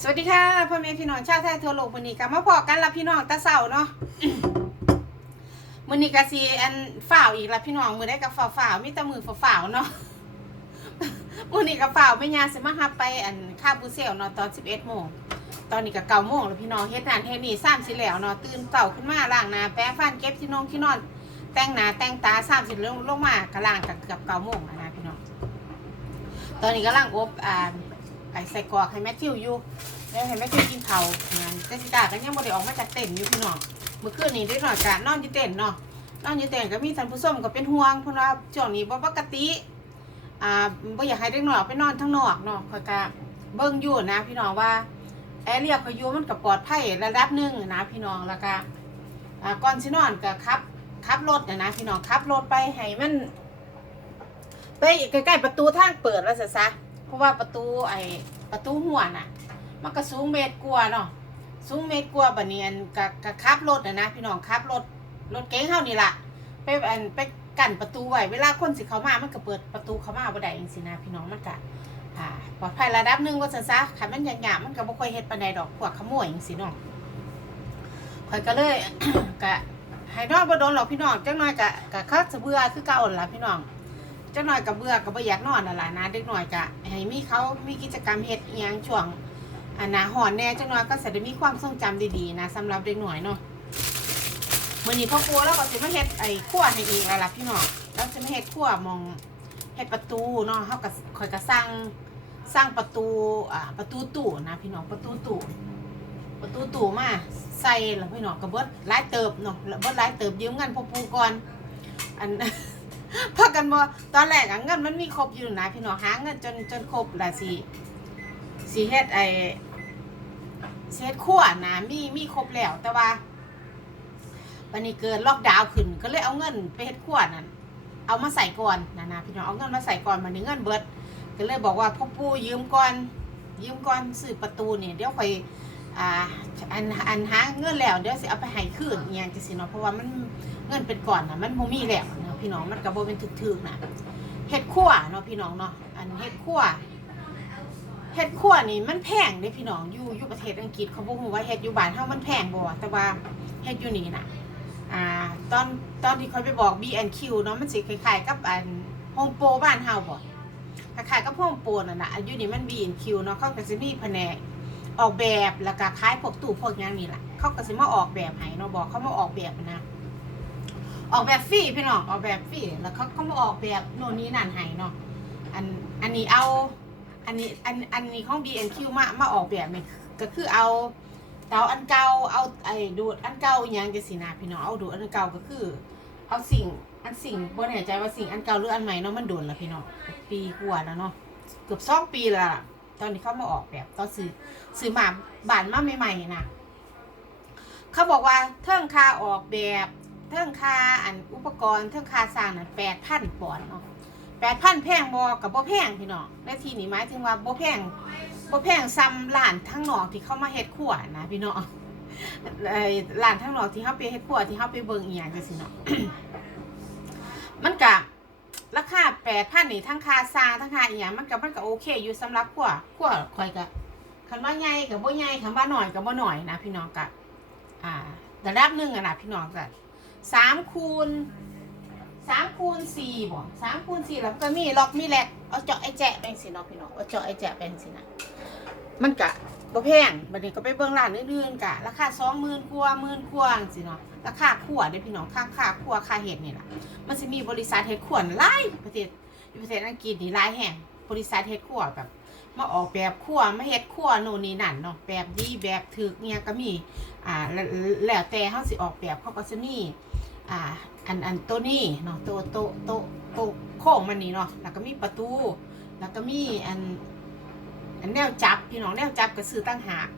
สวัสดีค่ะพ่อแม่พี่น้องชาวไทยทั่วโลกวันนี้ก็มาพอกันละพี่น้องตาเสาเนาะมื้อนี้ก็สิอันฝ่าวอีกละพี่น้องมื้อได้กับฝ่าวฝ่าวมีแต่มือฝ่าวๆเนาะมื้อนี้ก็ฝ่าวไม่ยาสิมาหับไปอันค่าบูเซลเนาะตอน 11โมงตอนนี้ก็9โมงแล้วพี่น้องเฮ็ดงานเฮ็ดนี่3สิแล้วเนาะตื่นเต่าขึ้นมาล้างหน้าแปรงฟันเก็บที่นงที่นอน แต่งหน้าแต่งตา3สิลงลงมาก็ล้างก็เกือบ9โมงนะพี่น้องตอนนี้กำลังอบอ่า ไอใส่กรอกให้แมทธิวอยู่แล้วให้แมทธิวกินเขางานเจสสิกาก็ยังบ่ได้ออกมาจากเต็นท์อยู่พี่น้องเมื่อคืนนี้ได้หน่อยกะนอนอยู่เต็นท์เนาะนอนอยู่เต็นท์ก็มีท่านผู้ชมก็เป็นห่วงเพราะว่าช่วงนี้บ่ปกติอ่าบ่อยากให้เด็กน้อยออกไปนอนข้งนอกเนาะคอยกะเบิ่งอยู่นะ พี่น้องว่าแอร์เรียบเขาอยู่มันก็ปลอดภัยระดับหนึ่งนะพี่น้องแล้วก็อ่าก่อนสินอนก็ขับขับรถนะนะพี่น้องขับรถไปให้มันไปใกล้ๆประตูทางเปิดแล้วซะซะ เพราะว่าประตูไอ้ประตูหัวน่ะ มันก็สูงเมตรกว่าเนาะสูงเมตรกว่าบัดนี้อันกะกะขับรถนะนะพี่น้องขับรถรถเก๋งเฮานี่ล่ะไปอันไปกั้นประตูไว้เวลาคนสิเข้ามามันก็เปิดประตูเข้ามาบ่ได้จังซี่นะพี่น้องมันก็อ่าปลอดภัยระดับหนึ่งว่าซั่นซะคันมันหยาบๆมันก็บ่ค่อยเฮ็ดปานใดดอกพวกขโมยจังซี่เนาะข่อยก็เลยกะให้นอนบ่โดนหรอกพี่น้องจังน้อยกะกะเขาจะเบื่อคือเก่าหั่นล่ะพี่น้อง จ้าหน่อยกับเบื่อกับบ่อยากนอนน่ะล่ะนะเด็กหน่อยกะให้มีเขามีกิจกรรมเฮ็ดอีหยังช่วงอันน่ะหอนแน่เจ้าหน่อยก็สิได้มีความทรงจำดีๆนะสำหรับเด็กหน่อยเนาะมื้อนี้พ่อครัวแล้วก็สิมาเฮ็ดไอ้ครัวให้อีกแล้วล่ะพี่น้องแล้วสิมาเฮ็ดครัวมองเฮ็ดประตูเนาะเฮาก็ค่อยก็สร้างสร้างประตูอ่าประตูตู้นะพี่น้องประตูตู้ประตูตู้มาใส่แล้วพี่น้องก็เบิดหลายเติบเนาะเบิดหลายเติบยืมเงินพ่อปู่ก่อนอัน พากันบ่ตอนแรกอะเงินมันมีครบอยู่นะพี่น้องหาเงินจนจนครบละสิสิเฮ็ดไอ้เฮ็ดขั้วนะมีมีครบแล้วแต่ว่าวันนี้เกิดล็อกดาวน์ขึ้นก็เลยเอาเงินไปเฮ็ดขั้วนั่นเอามาใส่ก่อนนะนะพี่น้องเอาเงินมาใส่ก่อนมันนี้เงินเบิดก็เลยบอกว่าพ่อปู่ยืมก่อนยืมก่อนซื้อประตูเนี่ยเดี๋ยวค่อยอ่าอันอันหาเงินแล้วเดี๋ยวสิเอาไปให้คืนอหย่างจังซี่เนาะเพราะว่ามันเงินเป็นก่อนนะมันบ่มีแล้ว พี่น้องมันก็บ่เป็นถึกๆนะเฮ็ดครัวเนาะพี่น้องเนาะอันเฮ็ดครัวเฮ็ดครัวนี่มันแพงเด้พี่น้องอยู่อยู่ประเทศอังกฤษเขาบ่ฮู้ว่าเฮ็ดอยู่บ้านเฮามันแพงบ่แต่ว่าเฮ็ดอยู่นี่นะอ่าตอนตอนที่เขาไปบอก B&Q เนาะมันสิคล้ายๆกับอันโฮมโปรบ้านเฮาบ่คล้ายๆกับพวกโปนอะนะอายุนี่มันบีนคิวเนาะเขาก็จะมีแผนกออกแบบแล้วก็คล้ายพวกตู้พวกอย่างนี้แหละเขาก็จะมาออกแบบให้เนาะบอกเขามาออกแบบนะ ออกแบบฟรีพี่น้องออกแบบฟรีแล้วเขาเขามาออกแบบโน่นนี่นั่นให้เนาะอันอันนี้เอา อันนี้อันอันนี้ของ B&Q มามาออกแบบนี่ก็คือเอาเตาอันเก่าเอาไอ้ดูดอันเก่าอย่างจะสินะพี่น้องเอาดูดอันเก่าก็คือ เอาสิ่งอันสิ่งบ่แน่ใจว่าสิ่งอันเก่าหรืออันใหม่เนาะมันโดนแล้วพี่น้องปีกว่าแล้วเนาะเกือบสองปีแล้วล่ะตอนนี้เขามาออกแบบตอนซื้อซื้อมาบานมาใหม่ๆนะเขาบอกว่าเทิงค่าออกแบบ เทิงค่าอันอุปกรณ์เทิงค่าสร้างนั่นแปดพันปอนด์เนาะแปดพันแพงบอกับบ่แพงพี่น้องและทีนี้หมายถึงว่าบ่แพงบ่แพงซ้ำร้านทั้งนอกที่เข้ามาเฮ็ดครัวนะพี่น้องไอ้านทั้งนอกที่เขาไปเฮ็ดครัวที่เขาไปเบิ่งอีหยังจังซี่เนาะมันกะราคาแปดพันนี่ทั้งค่าซาทั้งค่าอีหยังมันก็มันก็โอเค อยู่สำหรับขั้วขั้วข่อยกะคันว่าใหญ่กับบ่ใหญ่คันว่าหน่อยกับบ่หน่อยนะพี่น้องกะอ่าระดับหนึ่งอะนะพี่น้องกะ สามคูณสามคูณสี่บ่สามคูณสี่แล้วก็มีล็อกมีแหลกเอาเจาะไอ้แจะเป็นสิเนาะพี่น้องเอาเจาะไอ้แจะเป็นสินะมันกะบ่แพงบัดนี้ก็ไปเบิ่งร้านอื่นๆกะราคาสองหมื่นกว่าหมื่นกว่าจังซี่เนาะราคาขั่วเด้อพี่น้องค่าค่าขั่วค่าเห็ดนี่ล่ะมันจะมีบริษัทเฮ็ดขวดหลายประเทศอยู่ประเทศอังกฤษนี่หลายแห่งบริษัทเฮ็ดขวดแบบมาออกแบบขวมาเฮ็ดขวโน่นนี่นั่นเนาะแบบดีแบบถึกเนี่ยก็มีอ่าแล้วแล้วแต่เฮาสิออกแบบเขาก็จะมี อ่าอันอันตัวนี้เนาะตัวโตโตโตโค้งมันนี่เนาะแล้วก็มีประตู แล้วก็มีอันอันแนวจับพี่น้องแนวจับก็ซื้อตั้งหาก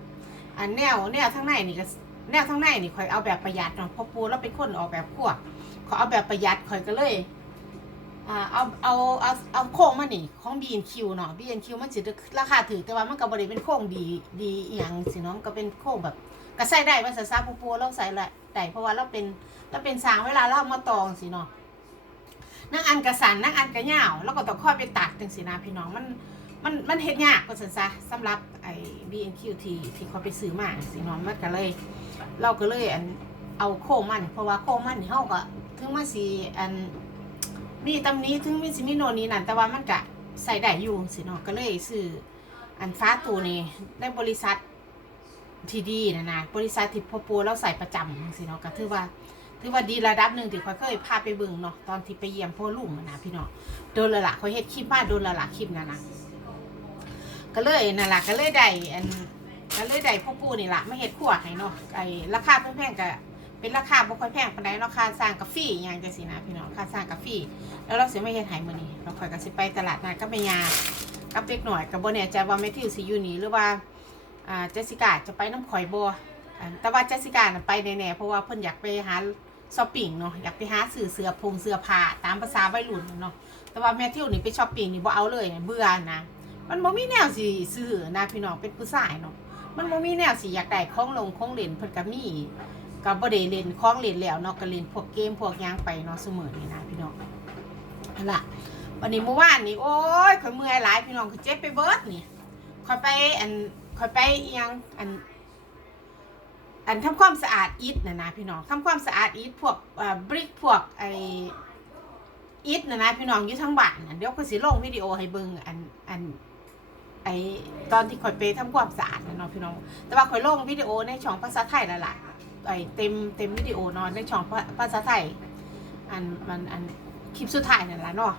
อันแนวแนวทั้งในนี่ก็แนวทั้งในนี่ข่อยเอาแบบประหยัดเนาะพอปูเราเป็นคนออกแบบขั้วขอเอาแบบประหยัดข่อยก็เลยอ่าเอาเอาเอาเอาโค้งมานี่ของ B&Q เนาะ B&Q มันสิราคาถือแต่ว่ามันก็บ่ได้เป็นโค้งดีดีอย่างสิเนาะก็เป็นโค้งแบบก็ใส่ได้ว่าซะซาปูปูเราใส่ละ ได้เพราะว่าเราเป็นเราเป็นสางเวลาเราเอามาตองสิเนาะนั่งอันกระสันนั่งอันกระเหย่าวแล้วก็ต้องค่อยไปตัดจังสินะพี่น้องมันมันมันเฮ็ดยากก็ซั่นซะสำหรับไอ้ BNQ ที่ที่เขาไปซื้อมาสิเนาะมันก็เลย เราก็เลยอันเอาโคมัน เพราะว่าโคมันเฮาก็ถึงมาสิอันมีตำนี้ถึงมีสิมีโนนี้นั่นแต่ว่ามันก็ใส่ได้อยู่สิเนาะก็เลยซื้ออันฟ้าตูนี่ได้บริษัท ที่ดีนะนะบริษัทที่พ่อปูเราใส่ประจำสิเนาะก็ถือว่าถือว่าดีระดับหนึ่งที่ข้อยเคยพาไปเบิ่งเนาะตอนที่ไปเยี่ยมพ่อลุงอะนะพี่น้องโดนละละเขาเฮ็ดคลิปมาโดนละละคลิปนั่นนะก็เลยนั่นละก็เลยได้อันก็เลยได้พ่อปูนี่ละไม่เฮ็ดขั่วให้เนาะไอ้ราคาแพงๆก็เป็นราคาบ่ค่อยแพงปานใดเนาะค่าสร้างกาแฟอย่างจังซี่นะพี่น้องค่าสร้างกาแฟแล้วเราสิมาเฮ็ดให้มื้อนี้เราค่อยก็สิไปตลาดนัดกับแม่ยากับเด็กหน่อยก็บ่แน่ใจว่าแม่ทิวสิอยู่นี่หรือว่า อ่าเจสสิก้าจะไปน้ำข่อยบ่อันแต่ว่าเจสสิก้าน่ะไปแน่ๆเพราะว่าเพิ่นอยากไปหาช้อปปิ้งเนาะอยากไปหาซื้อเสือพงเสื้อผ้าตามภาษาวัยรุ่นเนาะแต่ว่าแม่เที่ยวนี่ไปช้อปปิ้งนี่บ่เอาเลยเบื่อนะมันบ่มีแนวสิซื้อนะพี่น้องเป็นผู้ชายเนาะมันบ่มีแนวสิอยากได้ของลงของเล่นเพิ่นก็มีก็บ่ได้เล่นของเล่นแล้วเนาะก็เล่นพวกเกมพวกยังไปเนาะซุมื้อนี้นะพี่น้องนั่นล่ะวันนี้เมื่อวานนี่โอ้ยข่อยเมื่อยหลายพี่น้องคือเจ็บไปเบิดนี่ข่อยไปอัน ข่อยไปยังอัน อันทำความสะอาดอิฐนะนะพี่น้องทำความสะอาดอิฐพวกอ่าบริกพวกไออิฐนะนะพี่น้องอยู่ทั้งบ้านเดี๋ยวก็สิลงวิดีโอให้เบิ่งอันอันไอตอนที่ข่อยไปทำความสะอาดนะเนาะพี่น้อง แต่ว่าข่อยลงวิดีโอในช่องภาษาไทยล้วล่ะไอเต็มเต็มวิดีโอนาะในช่องภาษาไทย อันมันอันคลิปสุดท้ายนั่นละเนาะ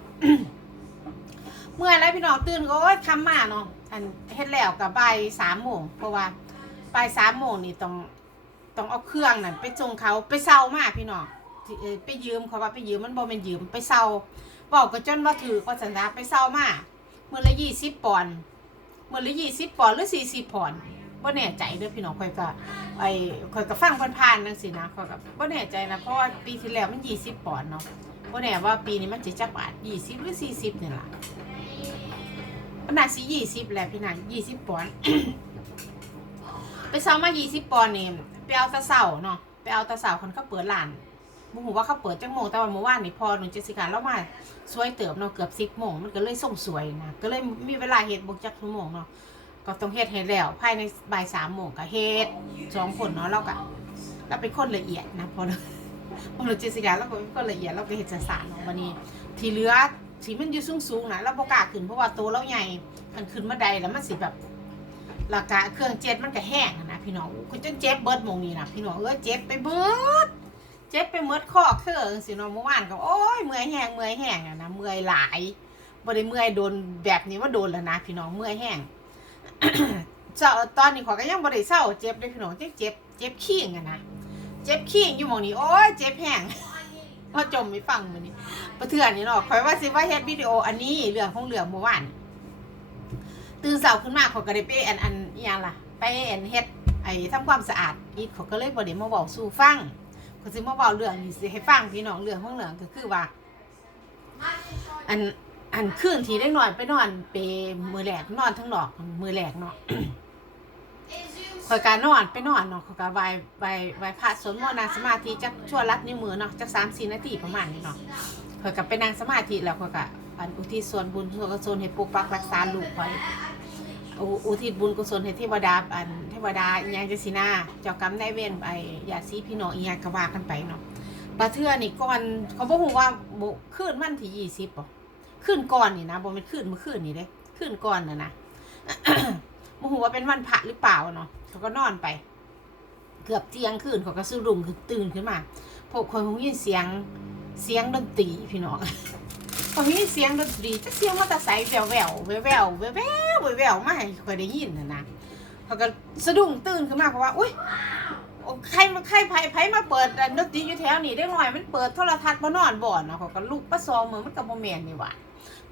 เมื่อไรพี่น้องตื่นก็โอ๊ยคำมาเนาะอันเฮ็ดแล้วกับใบสามโมงเพราะว่าใบสามโมงนี่ต้องต้องเอาเครื่องนั่นไปส่งเขาไปเซามาพี่น้องไปยืมเขาว่าไปยืมมันบ่เป็นยืมไปเซาบอกก็จนว่าถือก็สันดาไปเซามาเมื่อละยี่สิบปอนเมื่อละยี่สิบปอนหรือสี่สิบปอนบ่แน่ใจเด้อพี่น้องค่อยก็ไอ้ค่อยก็ฟังผ่านๆจังซี่นะค่อยก็บ่แน่ใจนะเพราะว่าปีที่แล้วมันยี่สิบปอนเนาะบ่แน่ว่าปีนี้มันจะจักบาทยี่สิบหรือสี่สิบนี่ล่ะ มันน่าสิยี่สิบแหละพี่น้องยี่สิบปอนด์ไปเซามายี่สิบปอนด์นี่ยไปเอาตะเสาเนาะไปเอาตะเสาคนเขาเปิดร้านบ่ฮู้ว่าเขาเปิดจังโมงแต่ว่าเมื่อวานนี่พอหนูเจสิกาเรามาสวยเติบเนาะเกือบสิบโมงมันก็เลยส่งสวยนะก็เลยมีเวลาเฮ็ดบ่จักชั่วโมงเนาะก็ต้องเฮ็ดให้แล้วภายในบ่ายสามโมงก็เฮ็ดสองคนเนาะเราก็เราเป็นคนละเอียดนะพอเราพอเราเจสิกาเราก็เป็นคนละเอียดเราก็เฮ็ดสารเนาะวันนี้ ที่เหลือ ที่มันอยู่สูงๆนะเราบ่กล้าขึ้นเพราะว่าตัวเราใหญ่มันขึ้นมาได้แล้วมันสิแบบแล้วก็เครื่องเจ็ดมันก็แห้งนะพี่น้องคุณจนเจ็บเบิดมองนี้นะพี่น้องเออเจ็บไปเบิดเจ็บไปเบิดข้อเครื่องสิน้องเมื่อวานก็โอ้ยเมื่อยแห้งเมื่อยแห้งนะเมื่อยหลายบ่ได้เมื่อยโดนแบบนี้ว่าโดนแล้วนะพี่น้องเมื่อยแห้งเจ้าตอนนี้ขอก็ยังบ่ได้เศร้าเจ็บเลยพี่น้องเจ็บเจ็บเจ็บขี้งอะนะเจ็บขี้งอยู่มองนี้โอ้ยเจ็บแห้ง ว่าจมไม่ฟังมื้อนี้ประเทื่อนี่เนาะข่อยว่าสิว่าเฮ็ดวิดีโออันนี้เรื่องของเรืองเมื่อวานตื่นเช้าขึ้นมาเขาก็ได้ไปอันอันอย่างล่ะ ไปอันเฮ็ดไอ้ทำความสะอาดอีกเขาก็เลยบ่ได้มาเว้าสู่ฟังเขาสิมาเว้าเรื่องนี้สิให้ฟังพี่น้องเรื่องของเรืองก็คือว่า อันอันคืนที่ได้นอนไปนอนเปมือแรกนอนทั้งดอกมือแรกเนาะ ข่อยการนอนไปนอนเนาะข่อยก็ไหว้ไหว้ไหว้พระสวดมนต์นั่งสมาธิจักชั่วรับนิ้วมือเนาะจัก3-4นาทีประมาณนี้เนาะข่อยก็ไปนั่งสมาธิแล้วข่อยก็อันอุทิศส่วนบุญส่วนกุศลให้ปกปักรักษาลูกไว้อุอุทิศบุญกุศลให้เทวดาอันเทวดาอีหยังจังซี่นะเจ้ากรรมนายเวรไอ้ญาติพี่น้องอีหยังก็ว่ากันไปเนาะบาเทื่อนี่ก่อนเขาบ่ฮู้ว่าบ่คืนวันที่20บ่คืนก่อนนี่นะบ่แม่นคืนเมื่อคืนนี่เด้คืนก่อนนะนะบ่ฮู้ว่าเป็นวันพระหรือเปล่าเนาะ เขาก็นอนไป เกือบเที่ยงคืนเขาก็สะดุ้งตื่นขึ้นมาพวกคนคงยินเสียงเสียงดนตรีพี่น้องพอมีเสียงดนตรีจะเสียงมอเตอร์ไซค์แววแววแววแววแววแววแววมาให้คอยได้ยินนะนะเขาก็สะดุ้งตื่นขึ้นมาเพราะว่าอุ้ย ใครมาใครไผไผมาเปิดดนตรีอยู่แถวนี้ได้หน่อยมันเปิดโทรทัศน์บ่นอนบ่อนเนาะก็ลุกปะซองมือมันก็บ่แม่นนี่หว่า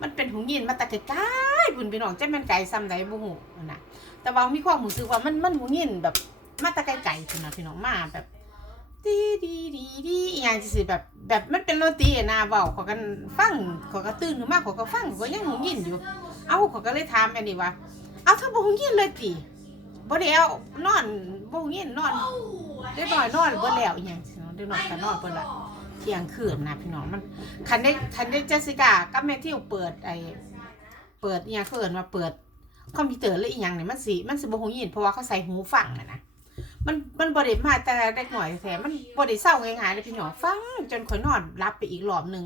มันเป็นหูยินมาแต่ไกลๆบุญพี่น้องจะแม่นไกลซ้ำใดบ่ฮู้นะแต่ว่ามีความรู้สึกว่ามันมันหูยินแบบมาแต่ไกลๆพุ่นน่ะพี่น้องมาแบบดีดีดีดีอย่างสิแบบแบบมันเป็นดนตีนะเว้าขอกันฟังขอก็ตื่นขึ้นมาเขอก็ฟังขอก็ยังหงยินอยู่ เอ้าขอก็เลยถามอันนี้ว่า เอาเธอบ่หงยินเลยติบ่ได้เอานอนบ่หงยินนอน เด็กน้อยนอนเบิดแล้วอีหยังสิเนาะเด็กน้อยก็นอนเบิดละเที่ยงคืนนะพี่น้องมันคันได้คันได้เจสสิก้ากับแมทธิวเปิดไอ้เปิดอีหยังเขาเอิ้นว่าเปิดคอมพิวเตอร์หรืออีหยังเนี่ยมันสิมันสิบ่ฮู้ยินเพราะว่าเขาใส่หูฟังน่ะนะมันมันบ่ได้มาแต่เด็กหน่อยแท้มันบ่ได้เศร้าง่ายๆเลยพี่น้องฟังจนข่อยนอนหลับไปอีกรอบหนึง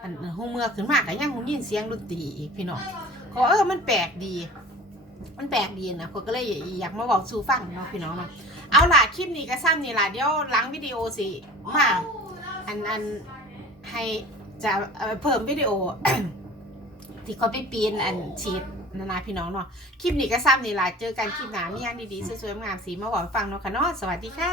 อันหูเมื่อขึ้นมาก็ยังฮู้ยินเสียงดนตรีอีกพี่น้องก็เออมันแปลกดี มันแปลกดีนะข่อยก็เลยอยากมาบอกสู่ฟังเนาะพี่น้องเนาะเอาล่ะคลิปนี้ก็ซ้ำนี่ล่ะเดี๋ยวหลังวิดีโอสิมาอันอันให้จะเอ่อเพิ่มวิดีโอ ที่เขาไปปีนอันชีดนานาพี่น้องเนาะคลิปนี้ก็ซ้ำนี่ล่ะเจอกันคลิปหน้ามีอย่างดีๆสวยๆงามๆสีมาบอกให้ฟังเนาะค่ะเนาะสวัสดีค่ะ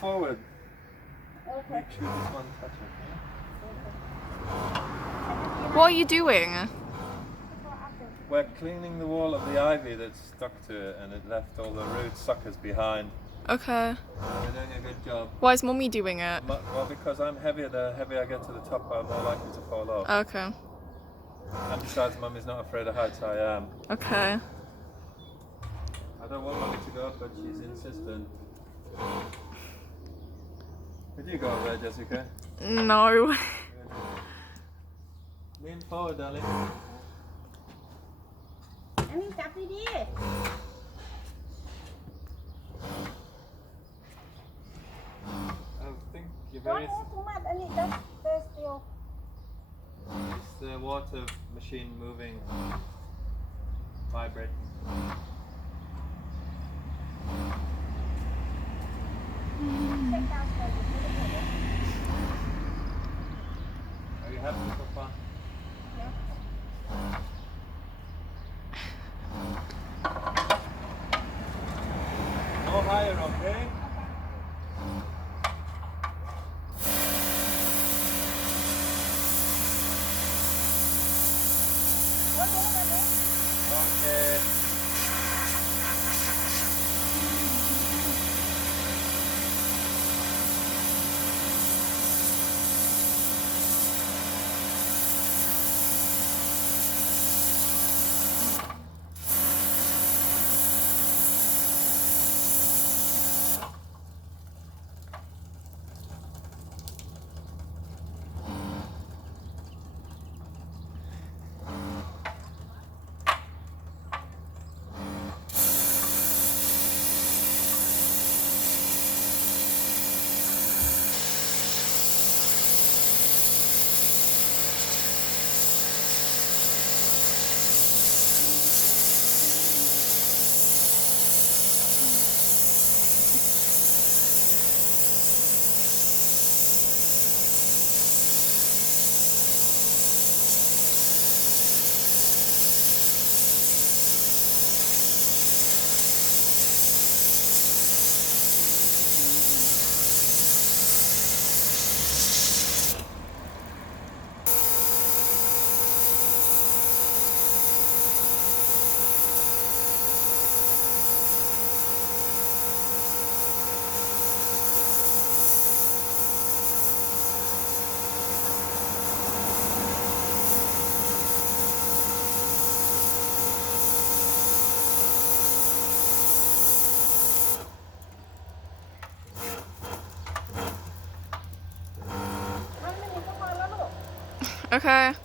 forward. Okay Make sure this one touches. What are you doing? We're cleaning the wall of the ivy that's stuck to it and it left all the root suckers behind. Okay. We're doing a good job. Why is mummy doing it? Mu- Well, because I'm heavier, the heavier I get to the top, I'm more likely to fall off. Okay. And besides, Mum is not afraid of heights, I am. Okay. I don't want Mummy to go up, but she's insistent. Could you go up there, Jessica? No. Lean forward, darling. อันนี้จับดี I think you're ๆ Don't very. move too much อันนี้ just stay still It's the water machine moving, vibrating. Ok. Okay.